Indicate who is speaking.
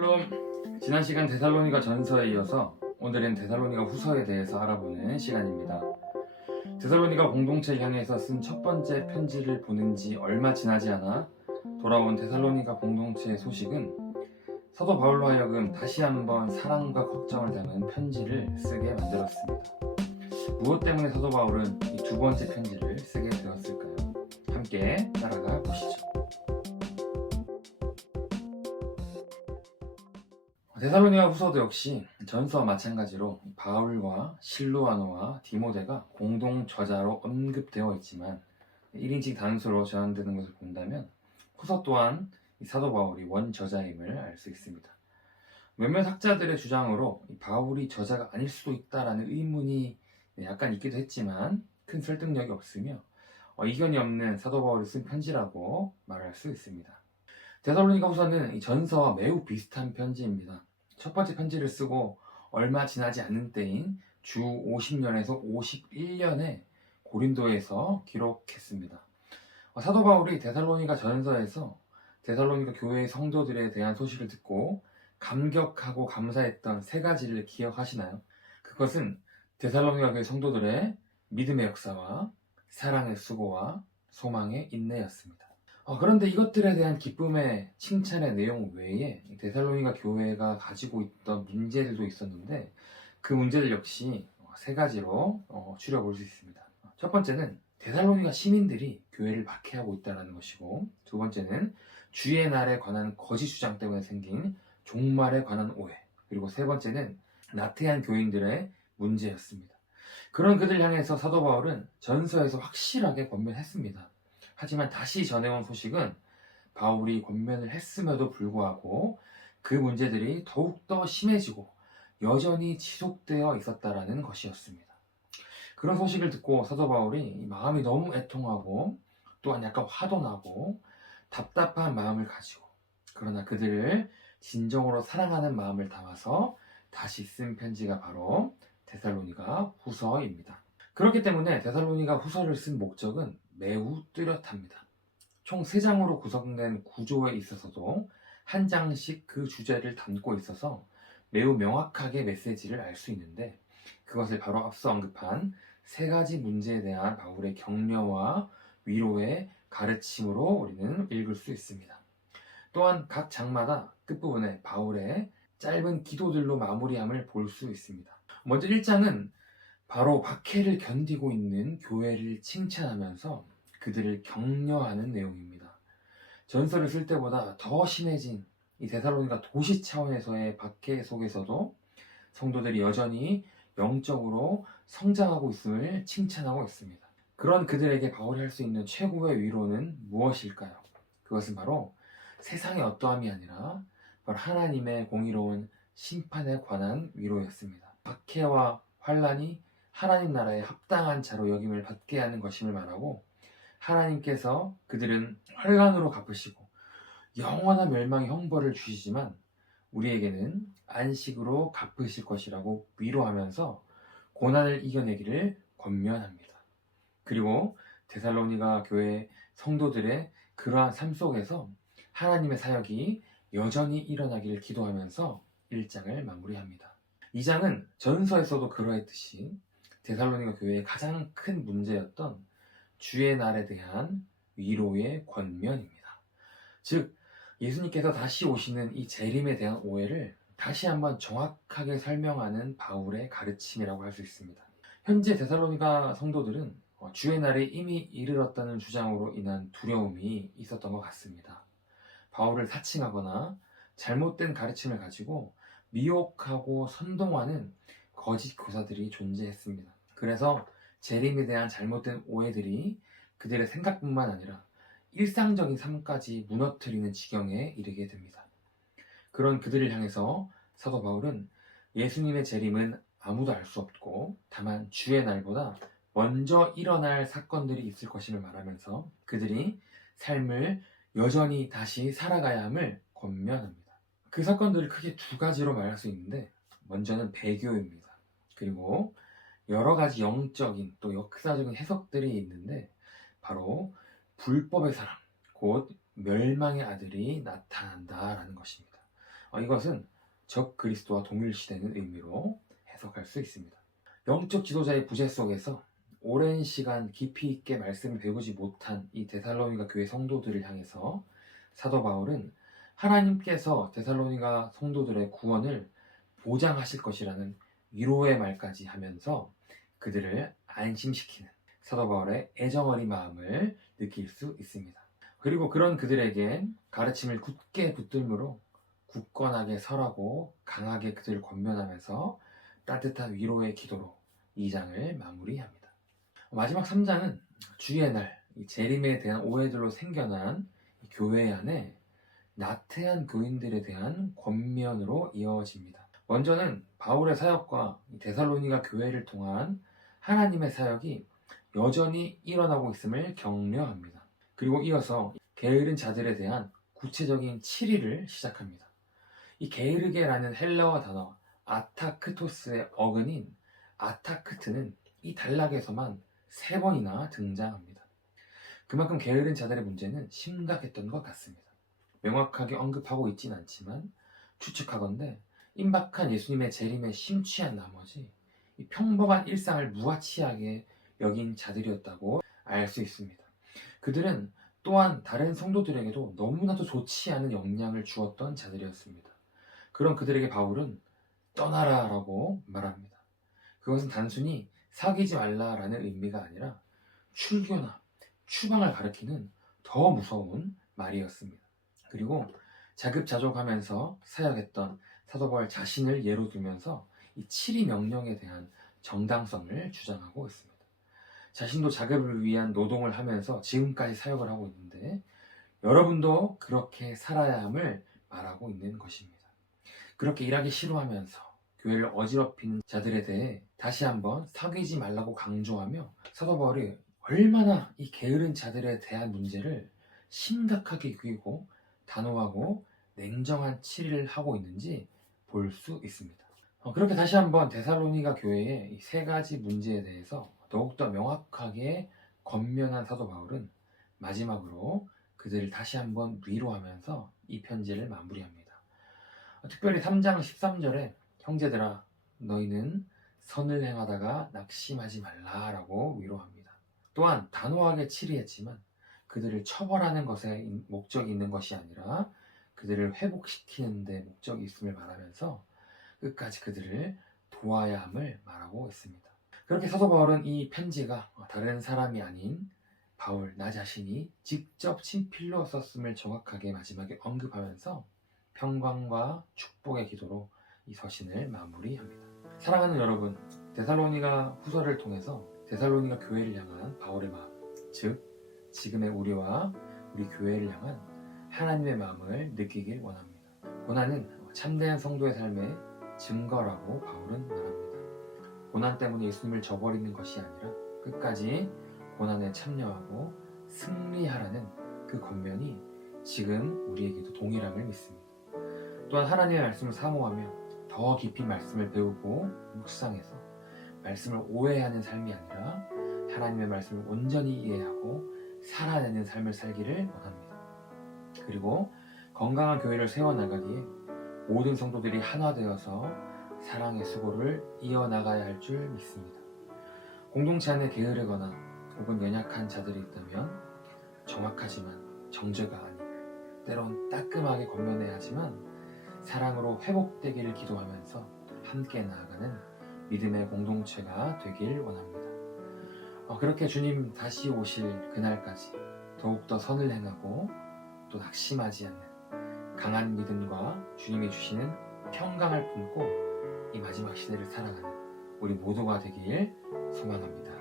Speaker 1: 샬롬 지난 시간 데살로니가 전서에 이어서 오늘은 데살로니가 후서에 대해서 알아보는 시간입니다. 데살로니가 공동체를 향해서 쓴 첫 번째 편지를 보낸 지 얼마 지나지 않아 돌아온 데살로니가 공동체의 소식은 사도 바울로 하여금 다시 한번 사랑과 걱정을 담은 편지를 쓰게 만들었습니다. 무엇 때문에 사도 바울은 이 두 번째 편지를 쓰게 되었을까요? 함께 따라가 보시죠. 데살로니가 후서도 역시 전서와 마찬가지로 바울과 실루아노와 디모데가 공동 저자로 언급되어 있지만 1인칭 단수로 제한되는 것을 본다면 후서 또한 이 사도 바울이 원 저자임을 알 수 있습니다. 몇몇 학자들의 주장으로 이 바울이 저자가 아닐 수도 있다라는 의문이 약간 있기도 했지만 큰 설득력이 없으며 어, 이견이 없는 사도 바울이 쓴 편지라고 말할 수 있습니다. 데살로니가 후서는 이 전서와 매우 비슷한 편지입니다. 첫 번째 편지를 쓰고 얼마 지나지 않는 때인 주 50년에서 51년에 고린도에서 기록했습니다. 어, 사도 바울이 데살로니가 전서에서 데살로니가 교회의 성도들에 대한 소식을 듣고 감격하고 감사했던 세 가지를 기억하시나요? 그것은 데살로니가 교회 성도들의 믿음의 역사와 사랑의 수고와 소망의 인내였습니다. 어, 그런데 이것들에 대한 기쁨의 칭찬의 내용 외에 데살로니가 교회가 가지고 있던 문제들도 있었는데 그 문제들 역시 세 가지로 어, 추려볼 수 있습니다. 첫 번째는 데살로니가 시민들이 교회를 박해하고 있다는 것이고 두 번째는 주의 날에 관한 거짓 주장 때문에 생긴 종말에 관한 오해 그리고 세 번째는 나태한 교인들의 문제였습니다. 그런 그들 향해서 사도 바울은 전서에서 확실하게 권면했습니다. 하지만 다시 전해온 소식은 바울이 권면을 했음에도 불구하고 그 문제들이 더욱더 심해지고 여전히 지속되어 있었다라는 것이었습니다. 그런 소식을 듣고 사도 바울이 마음이 너무 애통하고 또한 약간 화도 나고 답답한 마음을 가지고 그러나 그들을 진정으로 사랑하는 마음을 담아서 다시 쓴 편지가 바로 데살로니가 후서입니다. 그렇기 때문에 데살로니가 후서를 쓴 목적은 매우 뚜렷합니다. 총 3장으로 구성된 구조에 있어서도 한 장씩 그 주제를 담고 있어서 매우 명확하게 메시지를 알 수 있는데 그것을 바로 앞서 언급한 세 가지 문제에 대한 바울의 격려와 위로의 가르침으로 우리는 읽을 수 있습니다. 또한 각 장마다 끝부분에 바울의 짧은 기도들로 마무리함을 볼 수 있습니다. 먼저 1장은 바로 박해를 견디고 있는 교회를 칭찬하면서 그들을 격려하는 내용입니다. 전설을 쓸 때보다 더 심해진 이 데살로니가 도시 차원에서의 박해 속에서도 성도들이 여전히 영적으로 성장하고 있음을 칭찬하고 있습니다. 그런 그들에게 바울이 할 수 있는 최고의 위로는 무엇일까요? 그것은 바로 세상의 어떠함이 아니라 바로 하나님의 공의로운 심판에 관한 위로였습니다. 박해와 환란이 하나님 나라의 합당한 자로 여김을 받게 하는 것임을 말하고 하나님께서 그들은 환란으로 갚으시고 영원한 멸망의 형벌을 주시지만 우리에게는 안식으로 갚으실 것이라고 위로하면서 고난을 이겨내기를 권면합니다. 그리고 데살로니가 교회 성도들의 그러한 삶 속에서 하나님의 사역이 여전히 일어나기를 기도하면서 1장을 마무리합니다. 2장은 전서에서도 그러했듯이 데살로니가 교회의 가장 큰 문제였던 주의 날에 대한 위로의 권면입니다. 즉 예수님께서 다시 오시는 이 재림에 대한 오해를 다시 한번 정확하게 설명하는 바울의 가르침이라고 할 수 있습니다. 현재 데살로니가 성도들은 어, 주의 날에 이미 이르렀다는 주장으로 인한 두려움이 있었던 것 같습니다. 바울을 사칭하거나 잘못된 가르침을 가지고 미혹하고 선동하는 거짓 교사들이 존재했습니다. 그래서 재림에 대한 잘못된 오해들이 그들의 생각뿐만 아니라 일상적인 삶까지 무너뜨리는 지경에 이르게 됩니다. 그런 그들을 향해서 사도 바울은 예수님의 재림은 아무도 알 수 없고 다만 주의 날보다 먼저 일어날 사건들이 있을 것임을 말하면서 그들이 삶을 여전히 다시 살아가야 함을 권면합니다. 그 사건들을 크게 두 가지로 말할 수 있는데 먼저는 배교입니다. 그리고 여러 가지 영적인 또 역사적인 해석들이 있는데 바로 불법의 사람, 곧 멸망의 아들이 나타난다라는 것입니다. 어, 이것은 적 그리스도와 동일시되는 의미로 해석할 수 있습니다. 영적 지도자의 부재 속에서 오랜 시간 깊이 있게 말씀을 배우지 못한 이 데살로니가 교회 성도들을 향해서 사도 바울은 하나님께서 데살로니가 성도들의 구원을 보장하실 것이라는 위로의 말까지 하면서 그들을 안심시키는 사도 바울의 애정 어린 마음을 느낄 수 있습니다. 그리고 그런 그들에게 가르침을 굳게 붙들므로 굳건하게 설하고 강하게 그들을 권면하면서 따뜻한 위로의 기도로 2장을 마무리합니다. 마지막 3장은 주의 날, 이 재림에 대한 오해들로 생겨난 이 교회 안에 나태한 교인들에 대한 권면으로 이어집니다. 먼저는 바울의 사역과 이 데살로니가 교회를 통한 하나님의 사역이 여전히 일어나고 있음을 격려합니다. 그리고 이어서 게으른 자들에 대한 구체적인 치리를 시작합니다. 이 게으르게라는 헬라어 단어 아타크토스의 어근인 아타크트는 이 단락에서만 세 번이나 등장합니다. 그만큼 게으른 자들의 문제는 심각했던 것 같습니다. 명확하게 언급하고 있진 않지만 추측하건대 임박한 예수님의 재림에 심취한 나머지 이 평범한 일상을 무아치하게 여긴 자들이었다고 알 수 있습니다. 그들은 또한 다른 성도들에게도 너무나도 좋지 않은 영향을 주었던 자들이었습니다. 그런 그들에게 바울은 떠나라 라고 말합니다. 그것은 단순히 사귀지 말라라는 의미가 아니라 출교나 추방을 가리키는 더 무서운 말이었습니다. 그리고 자급자족하면서 사역했던 사도 바울 자신을 예로 들면서 이 칠이 명령에 대한 정당성을 주장하고 있습니다. 자신도 자급을 위한 노동을 하면서 지금까지 사역을 하고 있는데 여러분도 그렇게 살아야 함을 말하고 있는 것입니다. 그렇게 일하기 싫어하면서 교회를 어지럽히는 자들에 대해 다시 한번 사귀지 말라고 강조하며 사도 바울이 얼마나 이 게으른 자들에 대한 문제를 심각하게 여기고 단호하고 냉정한 치리를 하고 있는지 볼 수 있습니다. 어, 그렇게 다시 한번 데살로니가 교회의 이 세 가지 문제에 대해서 더욱더 명확하게 권면한 사도 바울은 마지막으로 그들을 다시 한번 위로하면서 이 편지를 마무리합니다. 어, 특별히 3장 13절에 형제들아 너희는 선을 행하다가 낙심하지 말라라고 위로합니다. 또한 단호하게 치리했지만 그들을 처벌하는 것에 목적이 있는 것이 아니라 그들을 회복시키는 데 목적이 있음을 말하면서 끝까지 그들을 도와야 함을 말하고 있습니다. 그렇게 사도 바울은 이 편지가 다른 사람이 아닌 바울 나 자신이 직접 친필로 썼음을 정확하게 마지막에 언급하면서 평강과 축복의 기도로 이 서신을 마무리합니다. 사랑하는 여러분, 데살로니가 후서를 통해서 데살로니가 교회를 향한 바울의 마음, 즉 지금의 우리와 우리 교회를 향한 하나님의 마음을 느끼길 원합니다. 고난은 참된 성도의 삶의 증거라고 바울은 말합니다. 고난 때문에 예수님을 저버리는 것이 아니라 끝까지 고난에 참여하고 승리하라는 그 권면이 지금 우리에게도 동일함을 믿습니다. 또한 하나님의 말씀을 사모하며 더 깊이 말씀을 배우고 묵상해서 말씀을 오해하는 삶이 아니라 하나님의 말씀을 온전히 이해하고 살아내는 삶을 살기를 원합니다. 그리고 건강한 교회를 세워나가기에 모든 성도들이 하나 되어서 사랑의 수고를 이어나가야 할 줄 믿습니다. 공동체 안에 게으르거나 혹은 연약한 자들이 있다면 정확하지만 정죄가 아닌 때론 따끔하게 권면해야 하지만 사랑으로 회복되기를 기도하면서 함께 나아가는 믿음의 공동체가 되길 원합니다. 어, 그렇게 주님 다시 오실 그날까지 더욱더 선을 행하고 또 낙심하지 않는 강한 믿음과 주님이 주시는 평강을 품고 이 마지막 시대를 살아가는 우리 모두가 되길 소망합니다.